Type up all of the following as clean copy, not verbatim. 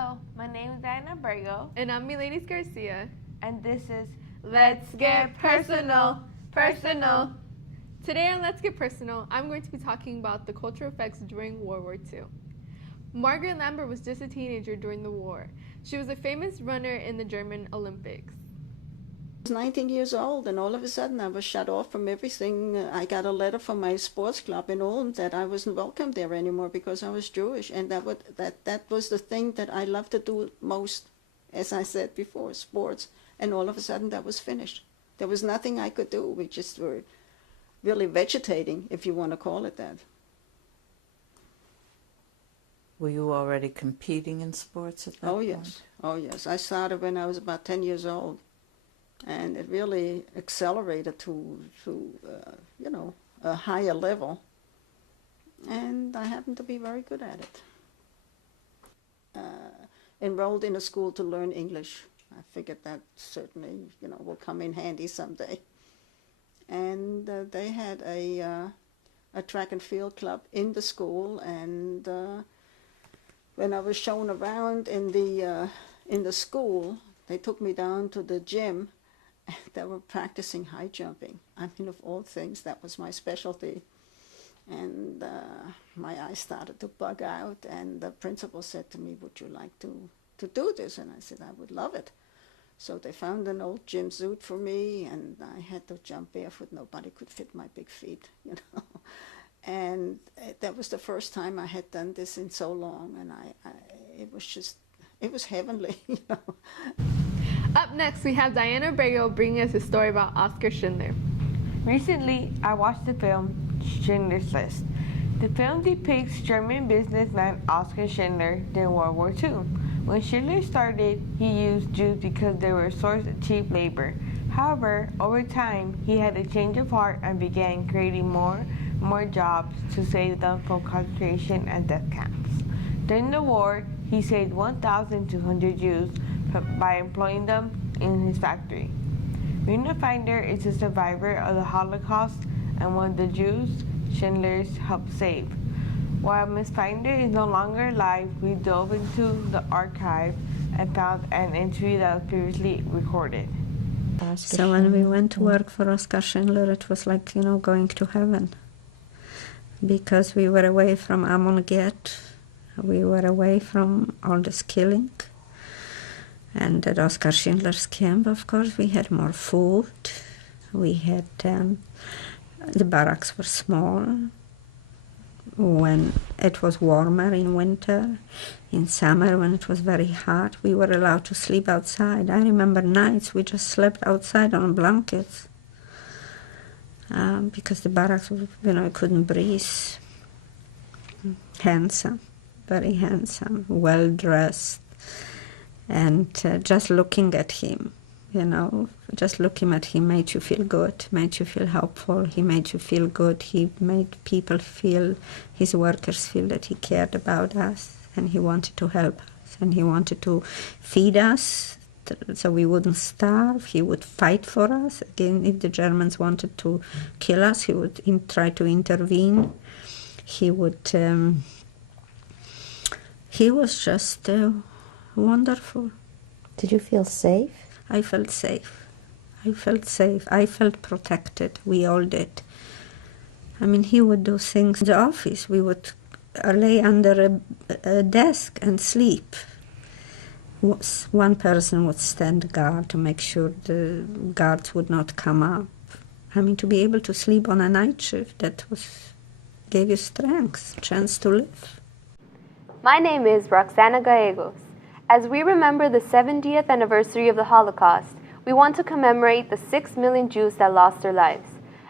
Hello, my name is Abrego. And I'm Mileydis Garcia. And this is Let's Get Personal. Personal. Today on Let's Get Personal, I'm going to be talking about the cultural effects during World War II. Margaret Lambert was just a teenager during the war. She was a famous runner in the German Olympics. I was 19 years old, and all of a sudden I was shut off from everything. I got a letter from my sports club in Ulm that I wasn't welcome there anymore because I was Jewish, and that was the thing that I loved to do most, as I said before, sports. And all of a sudden that was finished. There was nothing I could do. We just were really vegetating, if you want to call it that. Were you already competing in sports at that point? Yes. Oh, yes. I started when I was about 10 years old. And it really accelerated to a higher level. And I happened to be very good at it. Enrolled in a school to learn English. I figured that certainly, will come in handy someday. And they had a track and field club in the school, and when I was shown around in the school, they took me down to the gym. They were practicing high jumping. I mean, of all things, that was my specialty. And my eyes started to bug out, and the principal said to me, "Would you like to do this?" And I said, "I would love it." So they found an old gym suit for me, and I had to jump barefoot. Nobody could fit my big feet, And that was the first time I had done this in so long, and it was heavenly, Up next, we have Diana Abrego bringing us a story about Oskar Schindler. Recently, I watched the film Schindler's List. The film depicts German businessman Oskar Schindler during World War II. When Schindler started, he used Jews because they were a source of cheap labor. However, over time, he had a change of heart and began creating more jobs to save them from concentration and death camps. During the war, he saved 1,200 Jews by employing them in his factory. Rena Finder is a survivor of the Holocaust and one of the Jews Schindler helped save. While Miss Finder is no longer alive, we dove into the archive and found an interview that was previously recorded. So when we went to work for Oskar Schindler, it was like, going to heaven. Because we were away from Ammon Ghet, we were away from all this killing. And at Oskar Schindler's camp, of course, we had more food. We had, the barracks were small. When it was warmer in winter, in summer when it was very hot, we were allowed to sleep outside. I remember nights we just slept outside on blankets because the barracks, couldn't breathe. Handsome, very handsome, well-dressed. And just looking at him, just looking at him made you feel good, made you feel helpful. He made you feel good. He made people feel, his workers feel that he cared about us and he wanted to help us and he wanted to feed us so we wouldn't starve. He would fight for us. Again, if the Germans wanted to kill us, he would try to intervene. He was just wonderful. Did you feel safe? I felt safe. I felt safe. I felt protected. We all did. I mean, he would do things in the office. We would lay under a desk and sleep. One person would stand guard to make sure the guards would not come up. I mean, to be able to sleep on a night shift, gave you strength, chance to live. My name is Roxana Gallegos. As we remember the 70th anniversary of the Holocaust, we want to commemorate the 6 million Jews that lost their lives.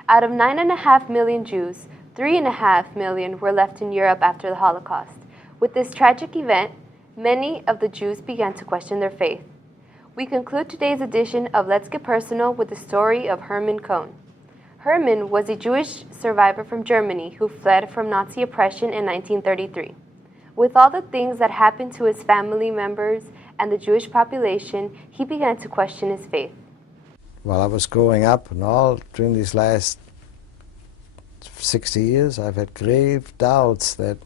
Out of 9.5 million Jews, 3.5 million were left in Europe after the Holocaust. With this tragic event, many of the Jews began to question their faith. We conclude today's edition of Let's Get Personal with the story of Hermann Cohn. Hermann was a Jewish survivor from Germany who fled from Nazi oppression in 1933. With all the things that happened to his family members and the Jewish population, he began to question his faith. While I was growing up and all during these last 60 years, I've had grave doubts that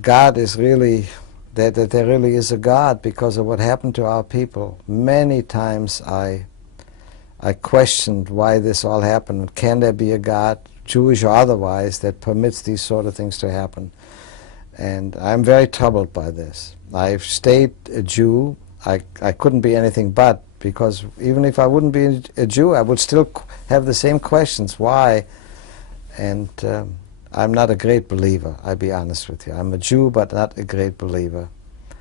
God is really, that there really is a God because of what happened to our people. Many times I questioned why this all happened. Can there be a God, Jewish or otherwise, that permits these sort of things to happen? And I'm very troubled by this. I've stayed a Jew. I couldn't be anything but, because even if I wouldn't be a Jew, I would still have the same questions. Why? And I'm not a great believer, I'll be honest with you. I'm a Jew, but not a great believer.